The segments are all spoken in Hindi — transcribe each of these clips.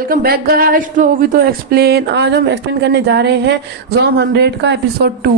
वेलकम बैक गाइस टू अभी तो एक्सप्लेन। आज हम एक्सप्लेन करने जा रहे हैं जॉम 100 का एपिसोड 2।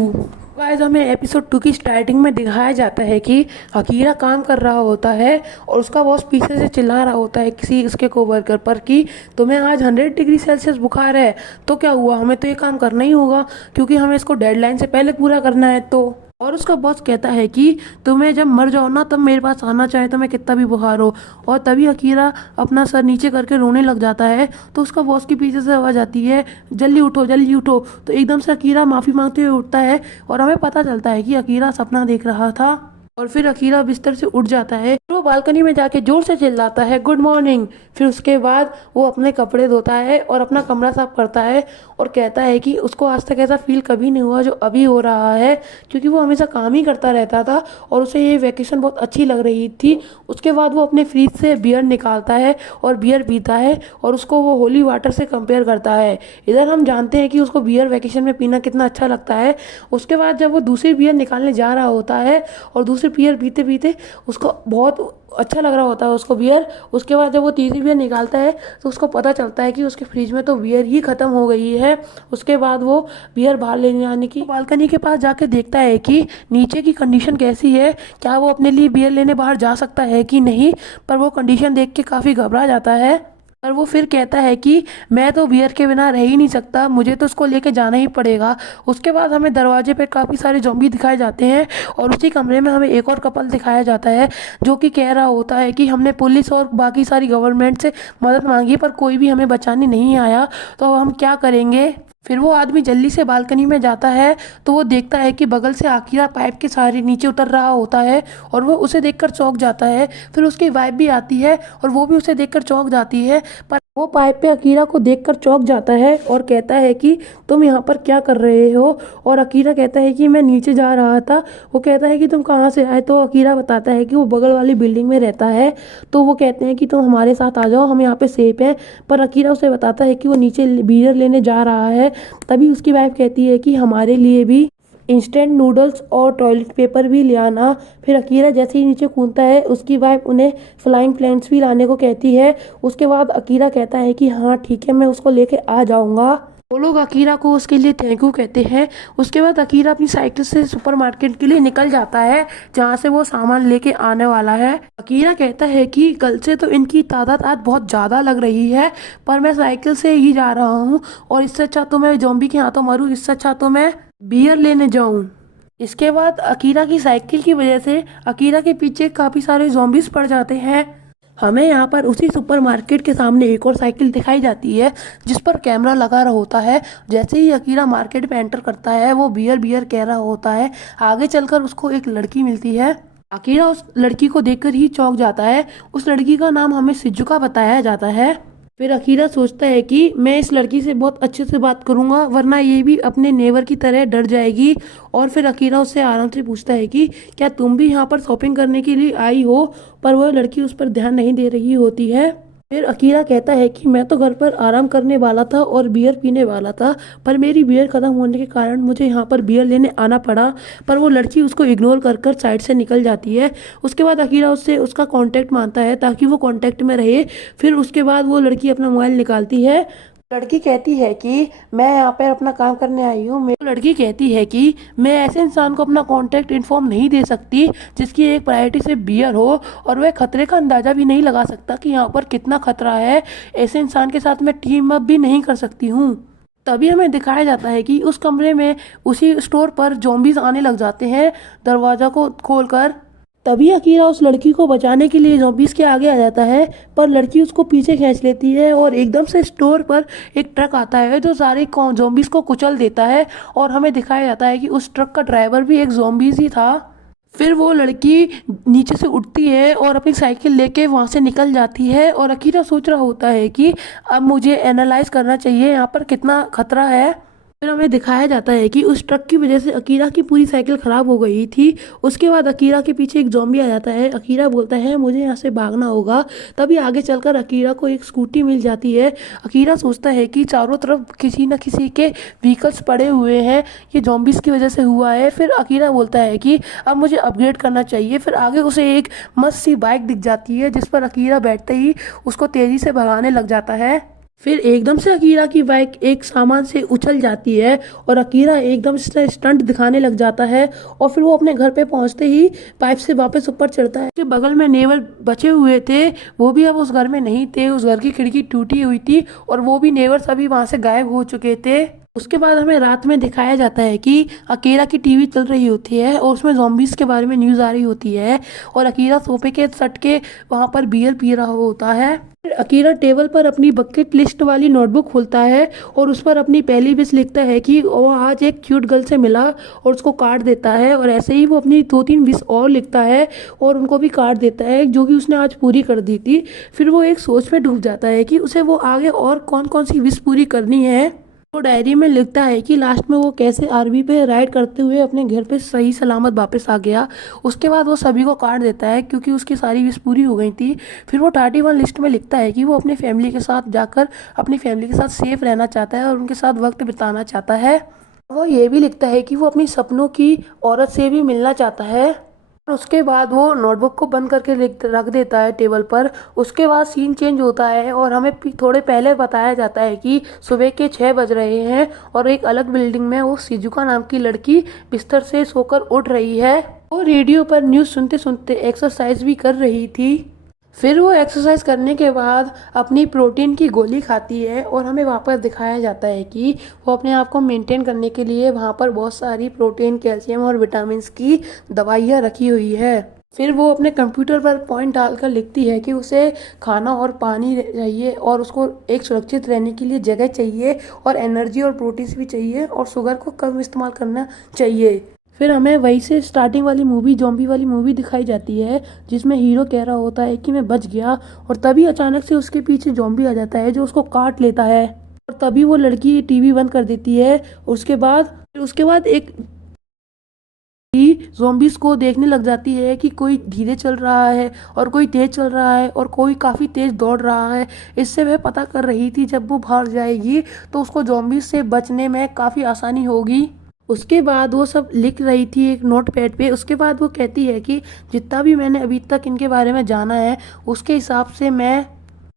गाइस हमें एपिसोड 2 की स्टार्टिंग में दिखाया जाता है कि अकीरा काम कर रहा होता है और उसका बॉस पीछे से चिल्ला रहा होता है किसी उसके कोवर्कर पर कि तुम्हें आज 100 डिग्री सेल्सियस बुखार है। तो क्या हुआ, हमें तो ये काम करना ही होगा क्योंकि हमें इसको डेडलाइन से पहले पूरा करना है। तो और उसका बॉस कहता है कि तुम्हें जब मर जाओ ना तब मेरे पास आना, चाहे तुम्हें कितना भी बुखार हो। और तभी अकीरा अपना सर नीचे करके रोने लग जाता है। तो उसका बॉस के पीछे से आवाज़ आती है, जल्दी उठो जल्दी उठो। तो एकदम से अकीरा माफ़ी मांगते हुए उठता है और हमें पता चलता है कि अकीरा सपना देख रहा था। और फिर अकीरा बिस्तर से उठ जाता है, वो बालकनी में जाके जोर से चिल्लाता है गुड मॉर्निंग। फिर उसके बाद वो अपने कपड़े धोता है और अपना कमरा साफ करता है और कहता है कि उसको आज तक ऐसा फील कभी नहीं हुआ जो अभी हो रहा है, क्योंकि वो हमेशा काम ही करता रहता था और उसे ये वैकेशन बहुत अच्छी लग रही थी। उसके बाद वो अपने फ्रिज से बियर निकालता है और बियर पीता है और उसको वो होली वाटर से कंपेयर करता है। इधर हम जानते हैं कि उसको बियर वैकेशन में पीना कितना अच्छा लगता है। उसके बाद जब वो दूसरी बियर निकालने जा रहा होता है और दूसरी बियर पीते पीते उसको बहुत अच्छा लग रहा होता है उसको बियर। उसके बाद जब वो तीसरी बियर निकालता है तो उसको पता चलता है कि उसके फ्रिज में तो बियर ही ख़त्म हो गई है। उसके बाद वो बियर बाहर लेने आने की बालकनी के पास जाके देखता है कि नीचे की कंडीशन कैसी है, क्या वो अपने लिए बियर लेने बाहर जा सकता है कि नहीं। पर वो कंडीशन देख के काफ़ी घबरा जाता है। पर वो फिर कहता है कि मैं तो बियर के बिना रह ही नहीं सकता, मुझे तो उसको लेके जाना ही पड़ेगा। उसके बाद हमें दरवाजे पे काफ़ी सारे ज़ॉम्बी दिखाए जाते हैं और उसी कमरे में हमें एक और कपल दिखाया जाता है जो कि कह रहा होता है कि हमने पुलिस और बाकी सारी गवर्नमेंट से मदद मांगी पर कोई भी हमें बचाने नहीं आया, तो अब हम क्या करेंगे। फिर वो आदमी जल्दी से बालकनी में जाता है तो वो देखता है कि बगल से आकिरा पाइप के सहारे नीचे उतर रहा होता है और वो उसे देखकर चौंक जाता है। फिर उसकी वाइफ भी आती है और वो भी उसे देखकर चौंक जाती है। पर वो पाइप पे अकीरा को देखकर चौंक जाता है और कहता है कि तुम यहाँ पर क्या कर रहे हो। और अकीरा कहता है कि मैं नीचे जा रहा था। वो कहता है कि तुम कहाँ से आए, तो अकीरा बताता है कि वो बगल वाली बिल्डिंग में रहता है। तो वो कहते हैं कि तुम हमारे साथ आ जाओ, हम यहाँ पे सेफ हैं। पर अकीरा उसे बताता है कि वो नीचे बियर लेने जा रहा है। तभी उसकी वाइफ कहती है कि हमारे लिए भी इंस्टेंट नूडल्स और टॉयलेट पेपर भी ले आना। फिर अकीरा जैसे ही नीचे कूदता है उसकी वाइफ उन्हें फ्लाइंग प्लेन्स भी लाने को कहती है। उसके बाद अकीरा कहता है कि हाँ ठीक है, मैं उसको लेके आ जाऊंगा। वो लोग अकीरा को उसके लिए थैंक यू कहते हैं। उसके बाद अकीरा अपनी साइकिल से सुपरमार्केट के लिए निकल जाता है जहाँ से वो सामान लेके आने वाला है। अकीरा कहता है कि कल से तो इनकी तादाद आज बहुत ज़्यादा लग रही है, पर मैं साइकिल से ही जा रहा हूँ और इससे अच्छा तो मैं ज़ॉम्बी के हाथों मरूँ, इससे अच्छा तो मैं बियर लेने जाऊँ। इसके बाद अकीरा की साइकिल की वजह से अकीरा के पीछे काफ़ी सारे ज़ॉम्बीज पड़ जाते हैं। हमें यहाँ पर उसी सुपरमार्केट के सामने एक और साइकिल दिखाई जाती है जिस पर कैमरा लगा रहा होता है। जैसे ही अकीरा मार्केट में एंटर करता है वो बियर बियर कह रहा होता है। आगे चलकर उसको एक लड़की मिलती है। अकीरा उस लड़की को देखकर ही चौंक जाता है। उस लड़की का नाम हमें सिजुका बताया जाता है। फिर अकीरा सोचता है कि मैं इस लड़की से बहुत अच्छे से बात करूंगा वरना ये भी अपने नेवर की तरह डर जाएगी। और फिर अकीरा उससे आराम से पूछता है कि क्या तुम भी यहाँ पर शॉपिंग करने के लिए आई हो। पर वह लड़की उस पर ध्यान नहीं दे रही होती है। फिर अकीरा कहता है कि मैं तो घर पर आराम करने वाला था और बियर पीने वाला था, पर मेरी बियर ख़त्म होने के कारण मुझे यहाँ पर बियर लेने आना पड़ा। पर वो लड़की उसको इग्नोर कर कर साइड से निकल जाती है। उसके बाद अकीरा उससे उसका कांटेक्ट मांगता है ताकि वो कांटेक्ट में रहे। फिर उसके बाद वो लड़की अपना मोबाइल निकालती है। लड़की कहती है कि मैं यहाँ पर अपना काम करने आई हूँ। लड़की कहती है कि मैं ऐसे इंसान को अपना कांटेक्ट इन्फॉर्म नहीं दे सकती जिसकी एक प्रायोरिटी से बियर हो और वह खतरे का अंदाज़ा भी नहीं लगा सकता कि यहाँ पर कितना खतरा है। ऐसे इंसान के साथ मैं टीम अप भी नहीं कर सकती हूँ। तभी हमें दिखाया जाता है कि उस कमरे में उसी स्टोर पर ज़ॉम्बीज आने लग जाते हैं दरवाज़ा को खोलकर। तभी अकीरा उस लड़की को बचाने के लिए ज़ॉम्बीज़ के आगे आ जाता है, पर लड़की उसको पीछे खींच लेती है और एकदम से स्टोर पर एक ट्रक आता है जो सारे ज़ॉम्बीज़ को कुचल देता है। और हमें दिखाया जाता है कि उस ट्रक का ड्राइवर भी एक ज़ॉम्बीज़ ही था। फिर वो लड़की नीचे से उठती है और अपनी साइकिल लेके वहाँ से निकल जाती है और अकीरा सोच रहा होता है कि अब मुझे एनालाइज करना चाहिए यहाँ पर कितना खतरा है। फिर हमें दिखाया जाता है कि उस ट्रक की वजह से अकीरा की पूरी साइकिल ख़राब हो गई थी। उसके बाद अकीरा के पीछे एक ज़ॉम्बी आ जाता है। अकीरा बोलता है मुझे यहाँ से भागना होगा। तभी आगे चलकर अकीरा को एक स्कूटी मिल जाती है। अकीरा सोचता है कि चारों तरफ किसी न किसी के व्हीकल्स पड़े हुए हैं, ये ज़ॉम्बीज़ की वजह से हुआ है। फिर अकीरा बोलता है कि अब मुझे अपग्रेड करना चाहिए। फिर आगे उसे एक मस्त सी बाइक दिख जाती है जिस पर अकीरा बैठते ही उसको तेज़ी से भगाने लग जाता है। फिर एकदम से अकीरा की बाइक एक सामान से उछल जाती है और अकीरा एकदम से स्टंट दिखाने लग जाता है और फिर वो अपने घर पे पहुंचते ही पाइप से वापस ऊपर चढ़ता है। उसके बगल में नेवर बचे हुए थे, वो भी अब उस घर में नहीं थे। उस घर की खिड़की टूटी हुई थी और वो भी नेवर सभी वहां से गायब हो चुके थे। उसके बाद हमें रात में दिखाया जाता है कि अकीरा की टीवी चल रही होती है और उसमें ज़ॉम्बीज़ के बारे में न्यूज़ आ रही होती है और अकीरा सोफे के सट के वहाँ पर बियर पी रहा होता है। फिर अकीरा टेबल पर अपनी बकेट लिस्ट वाली नोटबुक खोलता है और उस पर अपनी पहली विश लिखता है कि वो आज एक क्यूट गर्ल से मिला और उसको काट देता है। और ऐसे ही वो अपनी 2-3 विश और लिखता है और उनको भी काट देता है, जो कि उसने आज पूरी कर दी थी। फिर वो एक सोच में डूब जाता है कि उसे वो आगे और कौन कौन सी विश पूरी करनी है। वो डायरी में लिखता है कि लास्ट में वो कैसे आरवी पे राइड करते हुए अपने घर पे सही सलामत वापस आ गया। उसके बाद वो सभी को काट देता है क्योंकि उसकी सारी विश पूरी हो गई थी। फिर वो 31 लिस्ट में लिखता है कि वो अपनी फैमिली के साथ जाकर अपनी फैमिली के साथ सेफ रहना चाहता है और उनके साथ वक्त बिताना चाहता है। वो ये भी लिखता है कि वो अपनी सपनों की औरत से भी मिलना चाहता है। उसके बाद वो नोटबुक को बंद करके रख देता है टेबल पर। उसके बाद सीन चेंज होता है और हमें थोड़े पहले बताया जाता है कि सुबह के 6 बज रहे हैं और एक अलग बिल्डिंग में वो शिजुका नाम की लड़की बिस्तर से सोकर उठ रही है। वो रेडियो पर न्यूज़ सुनते सुनते एक्सरसाइज भी कर रही थी। फिर वो एक्सरसाइज करने के बाद अपनी प्रोटीन की गोली खाती है और हमें वापस दिखाया जाता है कि वो अपने आप को मेंटेन करने के लिए वहाँ पर बहुत सारी प्रोटीन, कैल्शियम और विटामिन की दवाइयाँ रखी हुई है। फिर वो अपने कंप्यूटर पर पॉइंट डालकर लिखती है कि उसे खाना और पानी चाहिए और उसको एक सुरक्षित रहने के लिए जगह चाहिए और एनर्जी और प्रोटीन भी चाहिए और शुगर को कम इस्तेमाल करना चाहिए। फिर हमें वहीं से स्टार्टिंग वाली मूवी, जॉम्बी वाली मूवी दिखाई जाती है जिसमें हीरो कह रहा होता है कि मैं बच गया और तभी अचानक से उसके पीछे जॉम्बी आ जाता है जो उसको काट लेता है और तभी वो लड़की टीवी बंद कर देती है। उसके बाद एक ज़ॉम्बीज़ को देखने लग जाती है कि कोई धीरे चल रहा है और कोई तेज चल रहा है और कोई काफ़ी तेज दौड़ रहा है। इससे वह पता कर रही थी जब वो भाग जाएगी तो उसको ज़ॉम्बीज़ से बचने में काफ़ी आसानी होगी। उसके बाद वो सब लिख रही थी एक नोटपैड पे। उसके बाद वो कहती है कि जितना भी मैंने अभी तक इनके बारे में जाना है उसके हिसाब से मैं।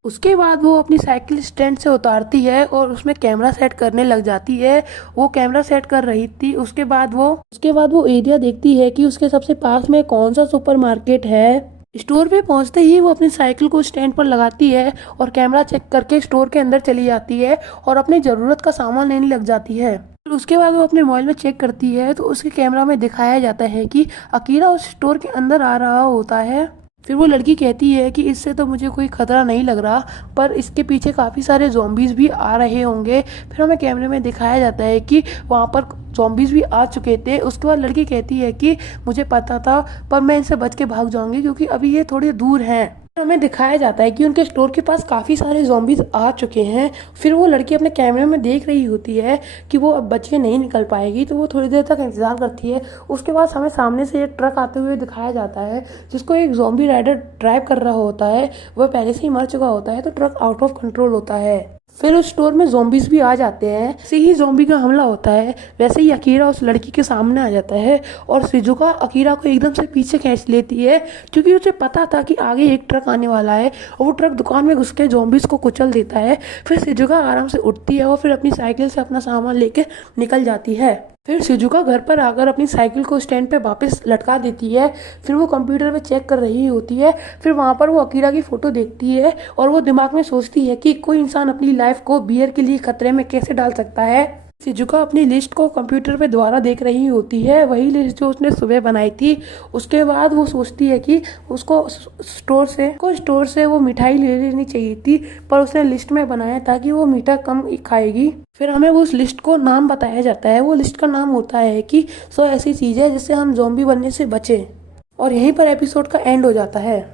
उसके बाद वो अपनी साइकिल स्टैंड से उतारती है और उसमें कैमरा सेट करने लग जाती है। वो कैमरा सेट कर रही थी। उसके बाद वो एरिया देखती है कि उसके सबसे पास में कौन सा सुपरमार्केट है। स्टोर पे पहुंचते ही वो अपनी साइकिल को स्टैंड पर लगाती है और कैमरा चेक करके स्टोर के अंदर चली जाती है और अपनी ज़रूरत का सामान लेने लग जाती है। फिर उसके बाद वो अपने मोबाइल में चेक करती है तो उसके कैमरा में दिखाया जाता है कि अकीरा उस स्टोर के अंदर आ रहा होता है। फिर वो लड़की कहती है कि इससे तो मुझे कोई खतरा नहीं लग रहा, पर इसके पीछे काफ़ी सारे ज़ॉम्बीज़ भी आ रहे होंगे। फिर हमें कैमरे में दिखाया जाता है कि वहाँ पर ज़ॉम्बीज़ भी आ चुके थे। उसके बाद लड़की कहती है कि मुझे पता था पर मैं इनसे बच के भाग जाऊंगी क्योंकि अभी ये थोड़े दूर हैं। हमें दिखाया जाता है कि उनके स्टोर के पास काफ़ी सारे ज़ॉम्बीज़ आ चुके हैं। फिर वो लड़की अपने कैमरे में देख रही होती है कि वो अब बच के नहीं निकल पाएगी, तो वो थोड़ी देर तक इंतज़ार करती है। उसके बाद हमें सामने से एक ट्रक आते हुए दिखाया जाता है जिसको एक ज़ॉम्बी राइडर ड्राइव कर रहा होता है। वह पहले से ही मर चुका होता है तो ट्रक आउट ऑफ कंट्रोल होता है। फिर उस स्टोर में ज़ॉम्बीज़ भी आ जाते हैं। जैसे ही ज़ॉम्बी का हमला होता है वैसे ही अकीरा उस लड़की के सामने आ जाता है और शिजुका अकीरा को एकदम से पीछे खींच लेती है क्योंकि उसे पता था कि आगे एक ट्रक आने वाला है और वो ट्रक दुकान में घुस के ज़ॉम्बीज़ को कुचल देता है। फिर शिजुका आराम से उठती है और फिर अपनी साइकिल से अपना सामान लेके निकल जाती है। फिर शिजुका घर पर आकर अपनी साइकिल को स्टैंड पे वापस लटका देती है। फिर वो कंप्यूटर पे चेक कर रही होती है। फिर वहाँ पर वो अकीरा की फ़ोटो देखती है और वो दिमाग में सोचती है कि कोई इंसान अपनी लाइफ को बियर के लिए खतरे में कैसे डाल सकता है। शिजुका अपनी लिस्ट को कंप्यूटर पे दोबारा देख रही होती है, वही लिस्ट जो उसने सुबह बनाई थी। उसके बाद वो सोचती है कि उसको स्टोर से वो मिठाई ले लेनी चाहिए थी, पर उसने लिस्ट में बनाया था कि वो मीठा कम खाएगी। फिर हमें वो उस लिस्ट को नाम बताया जाता है। वो लिस्ट का नाम होता है कि 100 ऐसी चीज़ें जिससे हम ज़ॉम्बी बनने से बचें। और यहीं पर एपिसोड का एंड हो जाता है।